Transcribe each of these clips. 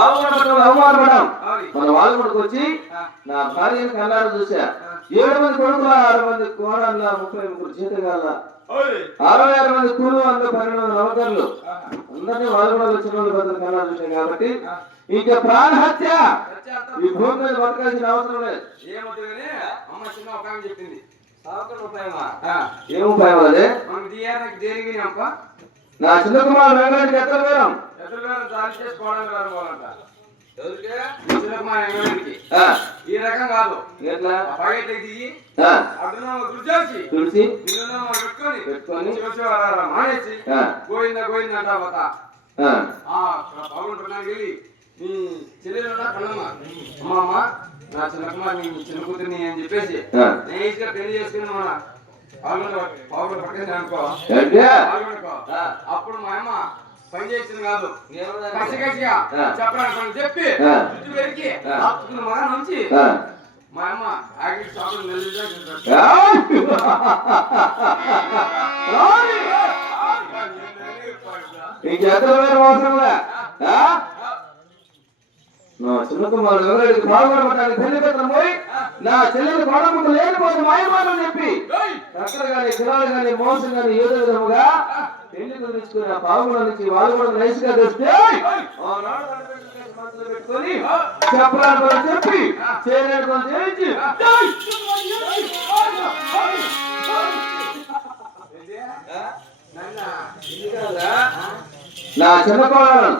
అవమానపడం మన వాళ్ళు కూడా వచ్చి నా భార్యను కళ్ళారు చూసా 7 మంది కొడుకుల 6 మంది కోడళ్ళ 33 జీతగాళ్ళ 66 మంది కూలు 12 నవకర్లు అందరినీ వాళ్ళు కూడా వచ్చిన వాళ్ళు భద్ర కళ్ళారు చూసాం కాబట్టి ఇంకా ప్రాణహత్య ఈ భూమి మీద బతకాల్సిన అవసరం లేదు. ఏం ఉపాయం అదే నా చిన్న కుమారు వెంకటకి ఎత్తలు వేరం ఈ రకం కాదు తుడిసి పెట్టుకొని మానేసి గోయిందా గోయిందా అంటా వెళ్ళి నీ చెల్లెలు కన్నమ్మ అమ్మమ్మ నా చిన్న కుమార్ నీ చిన్న కూతురిని అని చెప్పేసి నేగా పెళ్లి చేసుకుని మన పావులు పట్టేసి అనుకో అప్పుడు మా అమ్మ పని చేసింది కాదు కసి కసిగా చెప్పడానికి చెప్పి జుట్టు పెరిగి ఆపుకున్న మగ నుంచి మా అమ్మ ఆగిరి షాపులు నా చిన్న కుమారుడు ఎవరికి పాల్గొనడానికి పెళ్లిపత్రం పోయి నా చెల్లెలు కొడముకు లేనిపోతే మాయమానం చెప్పి చక్కర గాని కిరాలు గాని మోసం గాని ఏదో విధముగా పెళ్లి గురించుకుని పాల్గొన నుంచి వాళ్ళు కూడా నైస్గా తెస్తే పెట్టుకొని చెప్పాలని చెప్పి చేయలేని చేయించి నా చిన్న కోడలను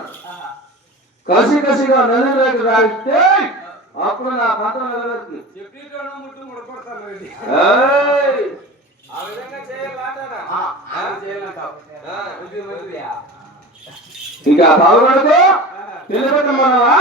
కసి కసిగా నదిలోకి రాయితే అప్పుడు నా పంతం నిలబెడుతుంది. ఇంకా పావుగడకు నిలబెట్టమన్నావా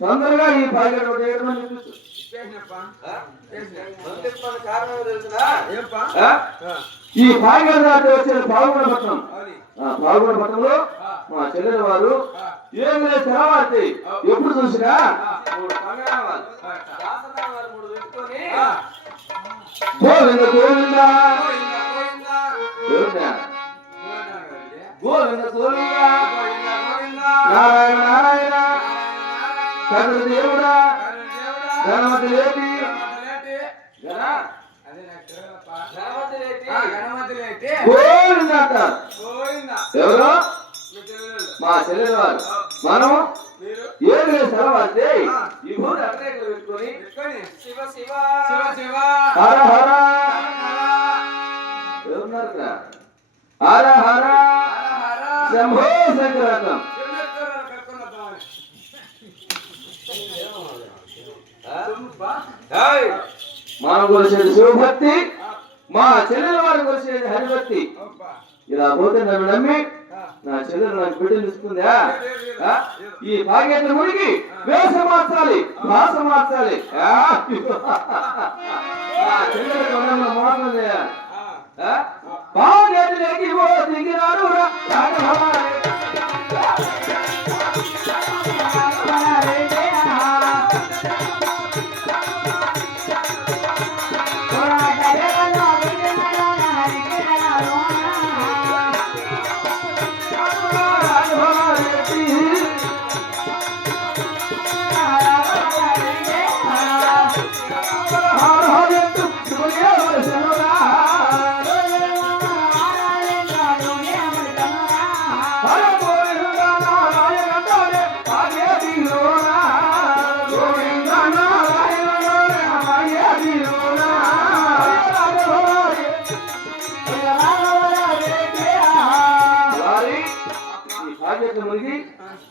తొందరగా ఈ పాకెట్ ఈ పాకెట్ దాటి వచ్చేది పాల్గొనపట్నం. పాల్గొనపట్నంలో మా చెల్లెల వారు ఏం లేదు తెరవార్తి ఎప్పుడు చూసినా గోవింద గోవింద గోవింద గోవింద నారాయణ నారాయణ కరుణ దేవుడా గణపతి లేటి గోవింద అంటారు. ఎవరు? మా చెల్లెల వారు. మనం ఏం లేదు తెరవార్తి ఈ భూమి అగ్రేకలు పెట్టుకొని శివ శివ శివ హర హర ఎవరున్నారు? హర హర శంభో శంకరత్నం. మనం కొలిసేది శివభక్తి, మా చెల్లెల వారు కొలిసేది హరిభక్తి. ఇలా పోతే నన్ను నమ్మి నా చెల్లెలు నాకు బిడ్డలు ఇస్తుందా? ఈ భాగ్యాన్ని మునిగి వేష మార్చాలి, భాష మార్చాలి. చెల్లెలకు మోసం చేయాలి. భాగ్యానికి ఓ దిగినారు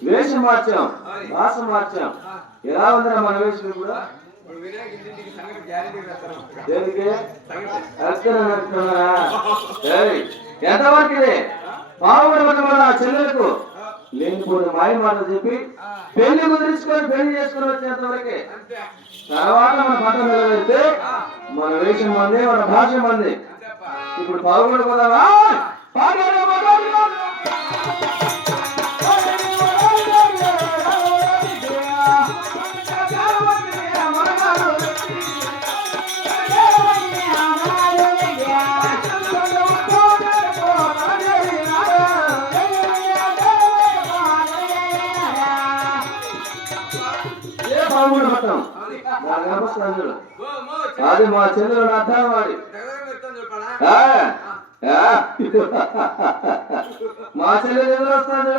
వేషం మార్చాం. భాష మార్చాం. ఎలా ఉందిరా మన వేసిన కూడా దేనికి ఎంతవరకు ఇది బాగుపడమన్న చెల్లెలకు లేనిపోయిన మాయ మాటలు చెప్పి పెళ్లి కుదిరించుకొని పెళ్లి చేసుకుని వచ్చేంత వరకే. తర్వాత మన పంట నిలబెడితే మన వేషం మంది, మన భాష మంది. ఇప్పుడు బాగుపడిపోదామా? అది మా చెల్లెలు అర్థం వాడి మా చెల్లెలు ఎదురు వస్తాడు.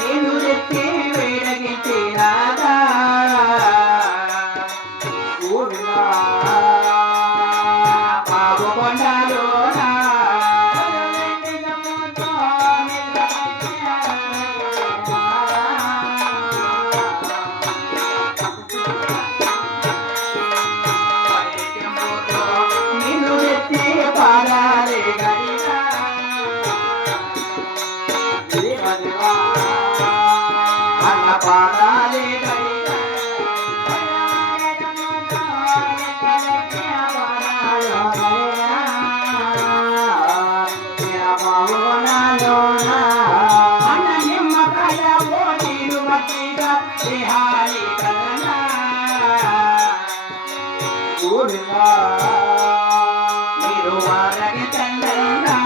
నేను రెత్తి వేడగిచ్చినాదా బాబు కొండలోనా నేను రెత్తి పాడాలి గడిగా అన్న పాడాలి అన్న నిమ్మకాయ నీరు మట్టిగా విహారీ కలనా మీరు వారగి తండ్రైనా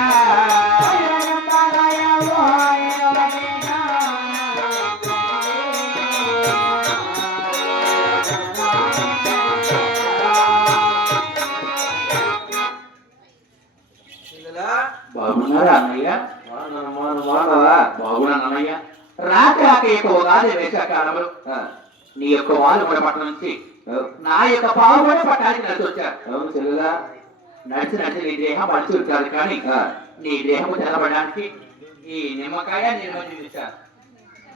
బాగున్నారా అన్నయ్య? బాగున్నాను అన్నయ్య. రాత్రి ఉగాది వేసవకాలంలో నీ యొక్క వాలుగొండ పట్టణం నుంచి నా యొక్క పావుగొండ పట్టణానికి నడిచి వచ్చారు. అవును చెల్లెలా, నడిచి నడిచి నీ దేహం మడిచి వచ్చారు, కానీ నీ దేహము తెల్లబడడానికి ఈ నిమ్మకాయ నిర్వహించారు.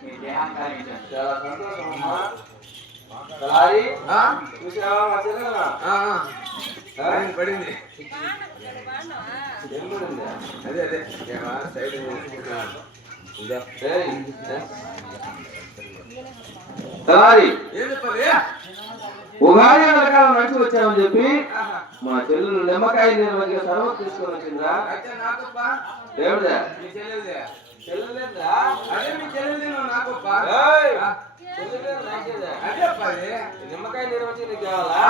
నీ దేహాన్ని చాలా సంతోషం అమ్మా. పడింది అదే అదే సైడ్ ఉగాది రకాల నడిచి వచ్చామని చెప్పి మా చెల్లెలు నిమ్మకాయ నీరు సర్వం తీసుకొని వచ్చిందా? దేవుడా చెల్లెలేదా? అదే మీ చెల్లెలు నాకు ఏయ్! చెల్లెలేదు నాకేదా? అదే అబ్బాయి నిమ్మకాయ నిర్వచనం నీకు కావాలా?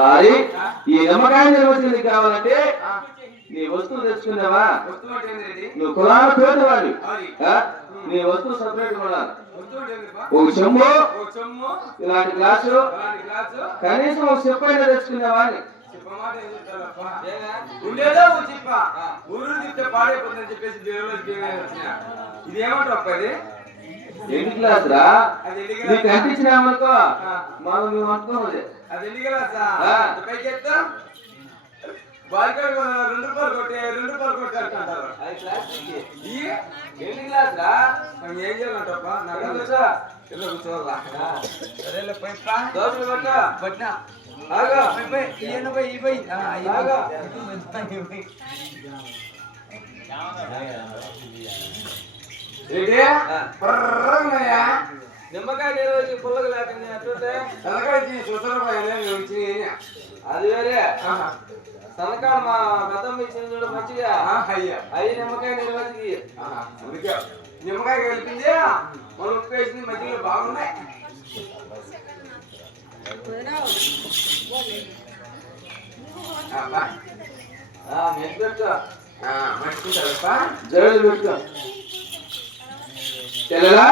రాయి ఈ నిమ్మకాయ నిర్వచనం నీకు కావాలంటే నీ వస్తువు తెచ్చుకున్నావా? వస్తువు అంటే ఏంటి? నువ్వు కులాల తోటి వాడి నీ వస్తువు సపరేట్ ఉండాలి. వస్తువు అంటే ఏంటిపా? ఒక చెంబు ఒక చెమ్ము ఇలాంటి గ్లాసు అలాంటి గ్లాసు కనీసం ఒక చెప్పు అయినా తెచ్చుకున్నావా అని. చెప్పమాట ఏం చెప్తారప్పా? ఉండేదో ఒక చెప్ప ఊరు తిప్పితే పాడైపోతుందని చెప్పేసి దేవుళ్ళకి వచ్చిన ఇది ఏమంటారు అప్ప ఇది ఎన్ని గ్లాస్ రా? అది ఎన్ని నీకు గ్లాస్ అంటించినామనుకో మనం మేము అనుకోమది. అది ఎన్ని గ్లాస్ పైకి ఎత్తా బాలికాడు 2 రూపాయలు కొట్టే 2 రూపాయలు కొట్టే అంటారు అది ప్లాస్టిక్. ఈ ఎన్ని గ్లాస్ రా? మనం ఏం చేయాలంటప్ప నాకు కూర్చో. కింద కూర్చోవాలా సరేలే పైపా దోశలు పట్టు. పట్టినా ఆగు. ఆగు. నిమ్మకాయ నిర్వహించి పుల్లగా లేకుండా ఎట్లుంటే అది వేరే. సనకాడ మా పెద్దమ్మ ఇచ్చిన చూడు మంచిగా అవి నిమ్మకాయ నిర్వహించి నిమ్మకాయ కలిపింది మనం ఉప్పు వేసింది మధ్యలో బాగున్నాయి మెచ్చి పెట్టు. మంచుకుంటారప్పా జైలు పెట్టు. చెల్లెలా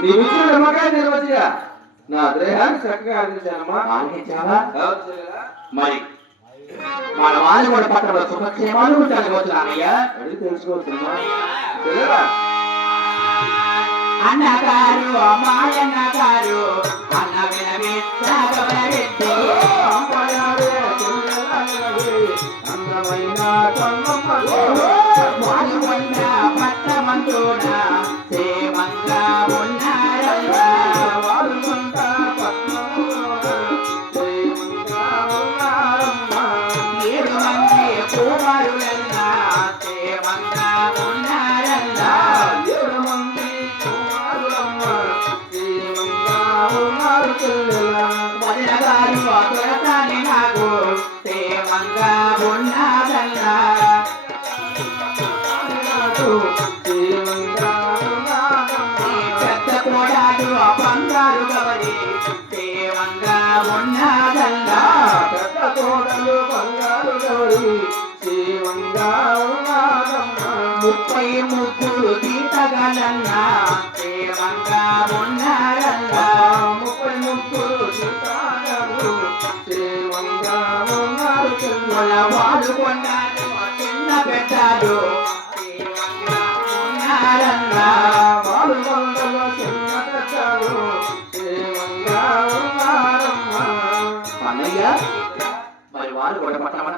నీ ఇచ్చిన నిమ్మకాయ నిర్వహించిగా నా దేహాన్ని చక్కగా అందించానమ్మా. ఆలకించావా? అవును చెల్లెలా. మరి మన వాళ్ళు కూడా పట్టణ సుఖక్షేమాలు ఉంటాను పోతున్నానయ్యా. అడిగి తెలుసుకోవచ్చుమ్మా. చెల్లెలా అన్నగారు మాయన్న గారు అన్న వినవి సాగవరెత్తి అందమైన కన్నమ్మ వాయువన్న పట్టమంతుడా సేవంగా ఉన్నారయ్యా. వారుమంతా పద్మములోన ప్రేమంగా ఉన్నారమ్మా. 7 మంది కుమారులన్నా సేవంగా ఉన్నారన్నా. 7 మంది కుమారులమ్మ ప్రేమంగా ఉన్నారు చెల్లెలా. వదినగారు దొరకాని నాకు సేవంగా ఉన్నారన్నా. నాకు ప్రేమంగా ఉన్నారమ్మా. పెద్ద కోడాడు బంగారు గవరి సేవంగా ఉన్నారన్నా. పెద్ద తోటలు బంగారు గౌరి జీవంగా ఉన్నారమ్మా. 33 తీతగలన్నా సేవంగా ఉన్నారన్నా. 33 సీతాగారు జీవంగా ఉన్నారు చెల్లెలా. వాళ్ళు కొన్నాడు చిన్న పెట్టాడు సేవంగా ఉన్నారన్నా. వాళ్ళు వందలో చిన్న పెద్దలు జీవంగా ఉన్నారమ్మా. అన్నయ్య మరి వాళ్ళు కూడా పట్టమన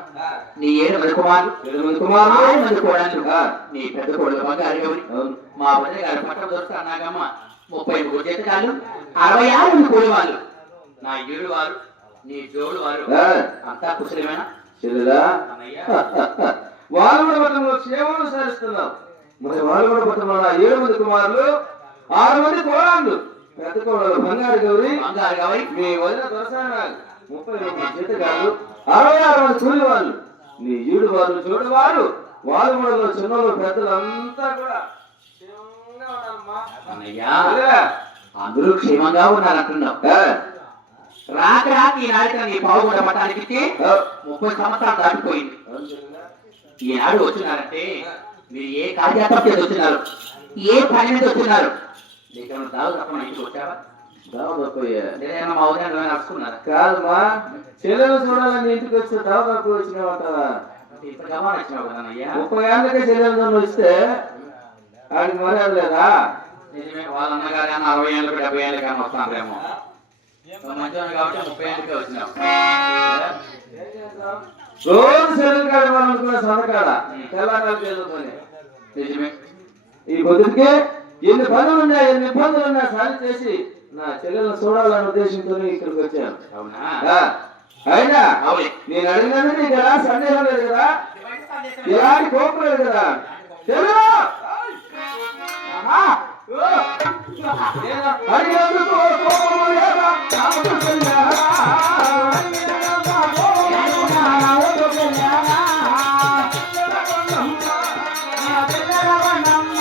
నీ 7 మంది కుమారులు 7 మంది కుమారులు 6 మంది కోడళ్ళు ఆ, నీ పెద్ద కొడుకు బంగారు గౌరి అవును. మా వదిన గారు పట్టం దొరుకుతా అన్నాగమ్మ 33 జీతకాలు 66 మంది కూలి వాళ్ళు నా 7 వారు నీ జోడు వారు ఆ, అంతా కుశలమేనా చెల్లెలా అన్నయ్య? వాళ్ళు కూడా పట్టణంలో క్షేమం సాధిస్తున్నావు. మరి వాళ్ళు కూడా పట్టణంలో 7 మంది కుమారులు 6 మంది కోడళ్ళు. పెద్ద కోడలు బంగారు గౌరి బంగారు గౌరి మీ వదిన దొరసానాలు 31 జీతగాళ్ళు 66 మంది కూలి వాళ్ళు. నీ ఈడు వారు చూడు వారు వాళ్ళు కూడా చిన్నలు పెద్దలు అంతా కూడా క్షేమంగా ఉన్నారమ్మా. అన్నయ్య చెల్లెలా? అందరూ క్షేమంగా ఉన్నారంటున్నావు. ఆ, రాక ఈనాడు నీ పావు కూడా పట్టానికి ఇచ్చి ఆ, 30 సంవత్సరాలు దాటిపోయింది. అవును చెల్లెలా? ఈనాడు వచ్చినారంటే మీరు ఏ కార్యాత్మక చేసి వచ్చినారు, ఏ పని మీద వచ్చినారు? నీకేమైనా దావు తప్ప ఇంటికి వచ్చావా? దావదప్పయ్యా. నేనేమన్నా మా ఉదయం నడుచుకున్నారా? కాదమ్మా చెల్లెలు చూడాలని ఇంటికి వచ్చి దావదప్పు వచ్చినావంటావా? ఇంత గమనం వచ్చినావు కదన్నయ్యా. 30 ఏళ్ళకే చెల్లెలు వస్తే ఆడికి మర్యాద లేదా? నిజమే, వాళ్ళ అన్నగారు 60 ఏళ్ళకి 70 ఏళ్ళకి వస్తారేమో. మంచివాడు కాబట్టి 30 ఏళ్ళకే వచ్చినావు. రోజు చెల్లెలు కాడ మనం అనుకున్న సనకాడ తెల్లకాయలు చదువుకొని నిజమే. ఈ పొద్దుకే ఎన్ని పనులు ఉన్నాయి ఎన్ని ఇబ్బందులు ఉన్నా సారి చేసి నా చెల్లెలను చూడాలనే ఉద్దేశంతో ఇక్కడికి వచ్చాను. అవునా? ఆ, అయినా అవునే. నేను అడిగినది నీకు ఎలా సందేహం లేదు కదా, ఎలాంటి కోపం లేదు కదా. చెల్లెలు! ఆహా! ఓ! నేను అడిగినందుకు కోపము లేదా? నాకు చెల్లెలా? నా పిల్లల వన్నమ్మ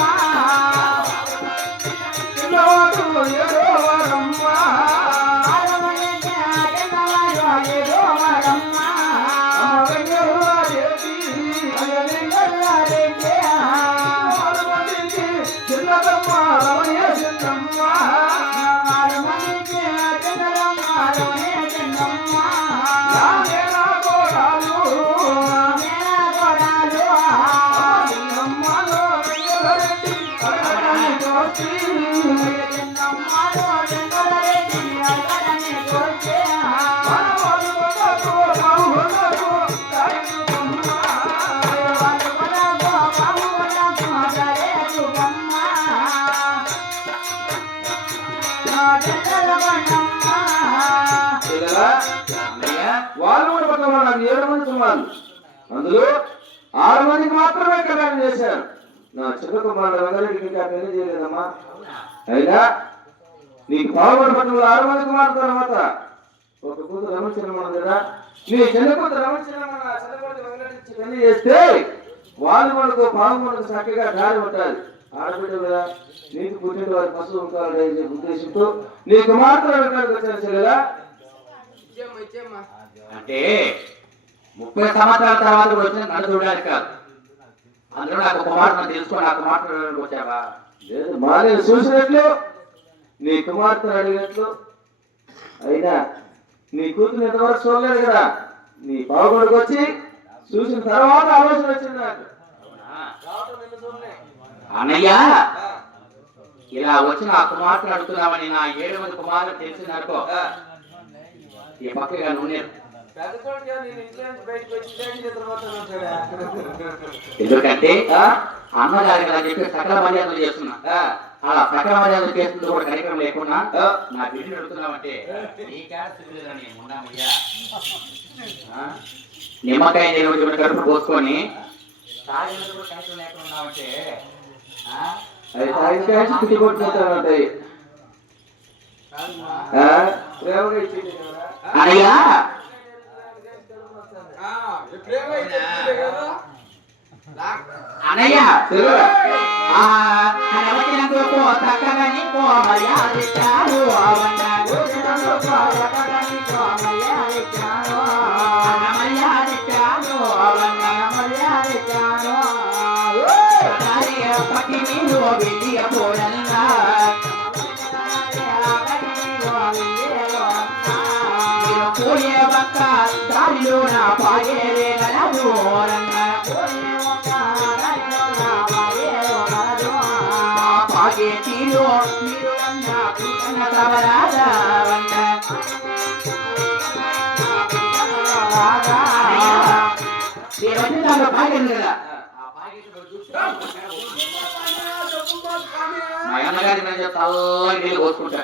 చూడరా? వాళ్ళు కూడా పట్టమన్నారు నాకు 7 మంది కుమారులు, అందులో 6 మందికి మాత్రమే కళ్యాణం చేశారు. నా చిన్న కుమారుడు రంగారెడ్డికి ఇంకా పెళ్లి చేయలేదమ్మా. అయినా నీకు పావుగడ పట్టణంలో 6 మంది కుమారుడు తర్వాత ఒక కూతురు రమణచంద్రమణ కదా, నీ చిన్న కూతురు రమణచంద్రమణ చిన్నకోటి రంగారెడ్డి పెళ్లి చేస్తే వాళ్ళు మనకు పావుగడకు చక్కగా దారి పట్టాలి. ఆడబిడ్డ కదా, నీకు పుట్టిన వారి పశువు ఉంటారనే ఉద్దేశంతో నీ కుమార్తె వెనకాలకు వచ్చాను చెల్లెలా. అంటే 30 సంవత్సరాల తర్వాత కూడా వచ్చిన నన్ను చూడడానికి కాదు, అందులో నాకు కుమార్తెను తెలుసుకో నాకు కుమార్తె వచ్చావా? లేదు, మా నేను చూసినట్లు నీ కుమార్తెను అడిగినట్లు. అయినా నీ కూతురు ఎంతవరకు చూడలేదు కదా, నీ బావగొడుకు వచ్చి చూసిన తర్వాత ఆలోచన వచ్చింది నాకు. అన్నయ్య ఇలా వచ్చిన ఆ కుమార్తెను అడుగుతున్నామని నా 7 మంది కుమారులు తెలిసిందనుకో, ఈ పక్కగా నువ్వు ఎందుకంటే అన్నగారి కదా చెప్పి సకల మర్యాదలు చేస్తున్నా, అలా సకల మర్యాదలు చేస్తుంది కూడా కార్యక్రమం లేకుండా నా బిడ్డను అడుగుతున్నామంటే నిమ్మకాయ నేను కడుపు పోసుకొని కార్యక్రమం లేకుండా ఉన్నామంటే అది సాయంకాలం చుట్టి కొట్టుకుంటానంటాయి. అయ్యా అనయ్య వచ్చినందుకు చక్కగాని మర్యాదించారు పట్టి నీళ్ళు వెళ్ళి పోడల్లా పోయే పక్క దారిలో నా పాగేరే గలదు పాగే తీరు మీరు మా అన్నగారి నీళ్ళు పోసుకుంటా.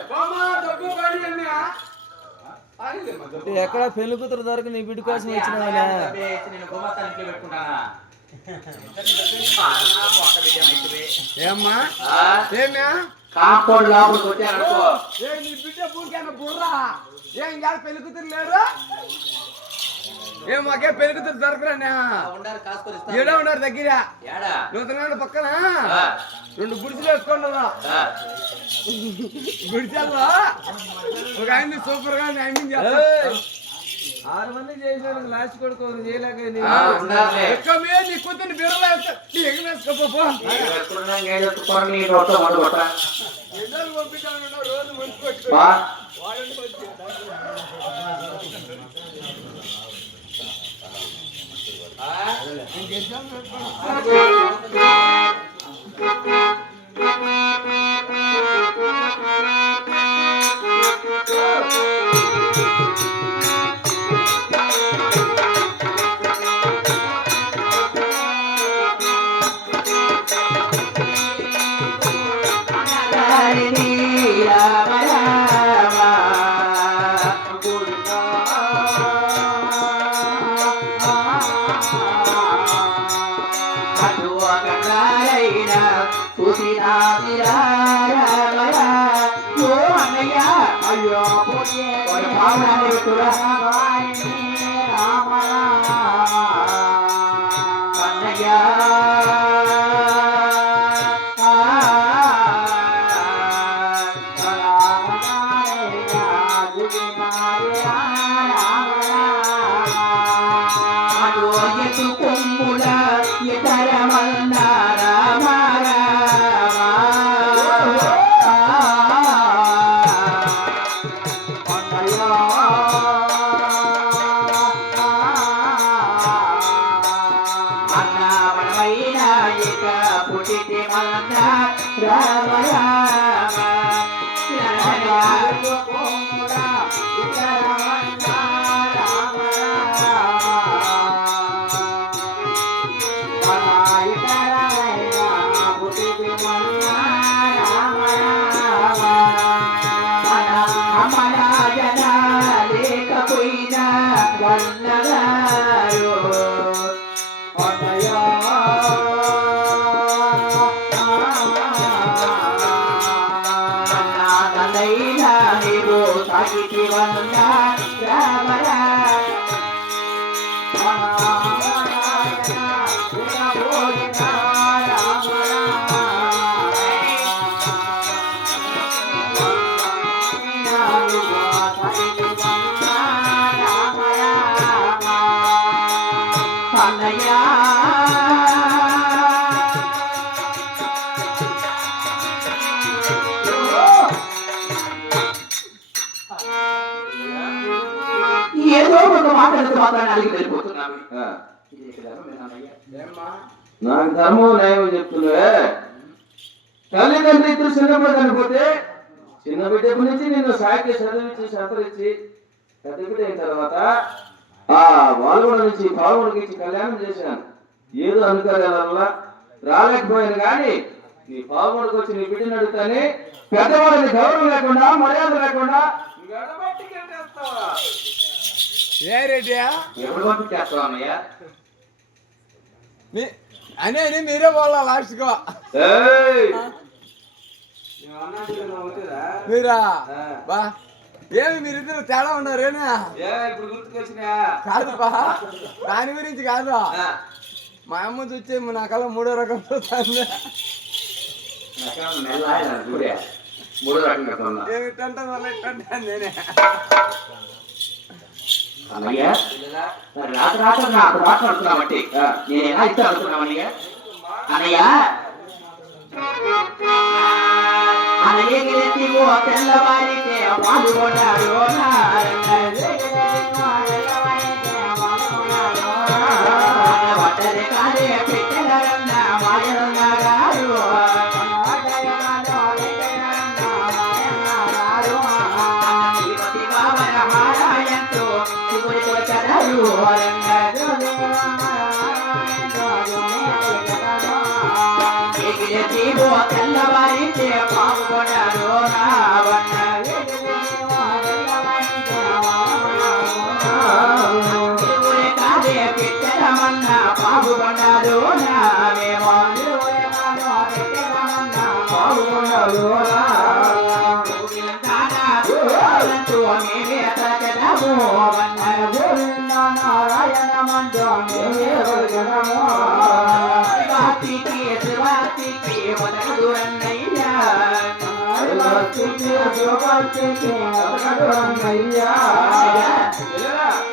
ఎక్కడ పెళ్లి కూతురు దొరక నీ బిడ్డ కోసం వచ్చిన ఏమ్మా ఏమ్యా కాంపౌండ్ లోపలికి వచ్చారనుకో నీ బిడ్డ పూర్కైనా బుర్రా ఏం కాదు పెళ్లి కూతురు లేరు ఏం మాకే పెళ్లి కూతురు దొరకరా ఏడా ఉన్నారు దగ్గర నూతన పక్కన 2 గుడిసెలు వేసుకున్నా గుడిసెల్లో ఒక ఆయన సూపర్ గా న్యాయం చేస్తా 6 మంది చేసిన లాస్ట్ కొడుకు చేయలేక నీ కూతుర్ని బీరలో వేసుకోపో రోజు మంచి కొట్టుకో అయ్యో నీవు సాగితివన్న రామరా ఏదో ఒక మాటలకు మాత్రాన్ని అడిగి వెళ్ళిపోతున్నాను. ఆ. నాకు ధర్మం న్యాయం చెప్తున్నావే. తల్లిదండ్రులు ఇద్దరు చిన్నప్పుడు చనిపోతే చిన్న బిడ్డ నుంచి నిన్ను సాకి చదివించి సంతరించి పెద్ద బిడ్డ అయిన తర్వాత ఆ వాల్గొండ నుంచి పాల్గొండకి ఇచ్చి కళ్యాణం చేశాను. ఏదో అనుకోలేల వల్ల రాలేకపోయాను కానీ నీ పాల్గొండకు వచ్చి నీ బిడ్డని అడుగుతానే పెద్దవాళ్ళని గౌరవం లేకుండా మర్యాద లేకుండా ఏ రెడ్డియా ఎప్పుడు పంపించేస్తావు అన్నయ్య? అనేది మీరే పోవాలా లాస్ట్గా ఏయ్! మీరా బా ఏమి మీరిద్దరు తేడా ఉన్నారేనా? ఇప్పుడు గుర్తుకొచ్చినా కాదు బా దాని గురించి కాదు. మా అమ్మ చూస్తే నా కళ్ళ మూడో రకం చూస్తాను. మూడో రకంగా ఉన్నా ఏమిటంటే వల్ల ఇట్టంటాను నేనే. అన్నయ్య రాత్రి రాత్రి నాకు మాట్లాడుతున్నామంటే నేను ఎలా ఇస్తా అనుకున్నామన్నయ్య? అన్నయ్య అన్నయ్య గెలిచివో తెల్లవారితే పాల్గొన్నాడు ఒట్టరి కాదే పెట్టెలరన్న మాయలున్నాడు తెల్లవారితే పాల్గొన్నాడు కాదే పెట్టమన్న పాల్గొన్నాడు పాల్గొన్నాడు నారాయణ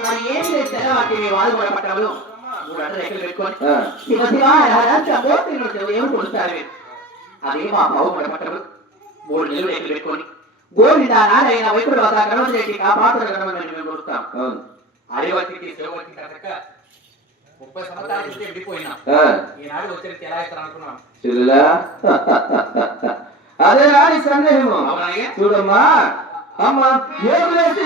మరి ఏం లేదు తెల్లవాటి మీ వాళ్ళు కూడా పట్టణంలో 3 అడ్డలు ఎక్కలు పెట్టుకొని ఏమి కొడుస్తారు అదే మా బాబు కూడా పట్టణంలో 3 నెలలు ఎక్కలు పెట్టుకొని గోవింద నారాయణ వైకుడు గణపతి కాపాత్ర గణపతి మేము కొడుతాం. అరేవతికి శివవతికి కనుక 30 సంవత్సరాల నుంచి విడిపోయినా ఈనాడు వచ్చరికి ఎలా ఇస్తారు అనుకున్నాం. అదే రాని సందేహము చూడమ్మా అమ్మ ఏమిలేసి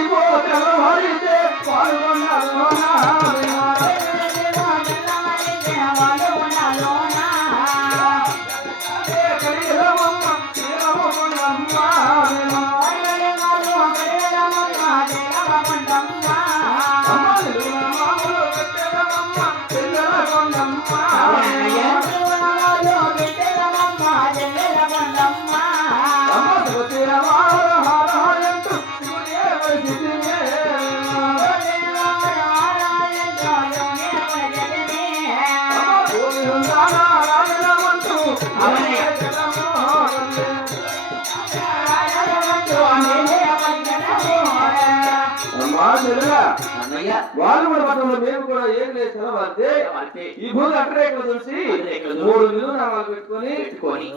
వాళ్ళు కూడా పట్టణంలో మేము కూడా ఏం లేదు చదవాలి ఈ భూమి అక్కడే చూసి 3 నిలువు నామాలు పెట్టుకొని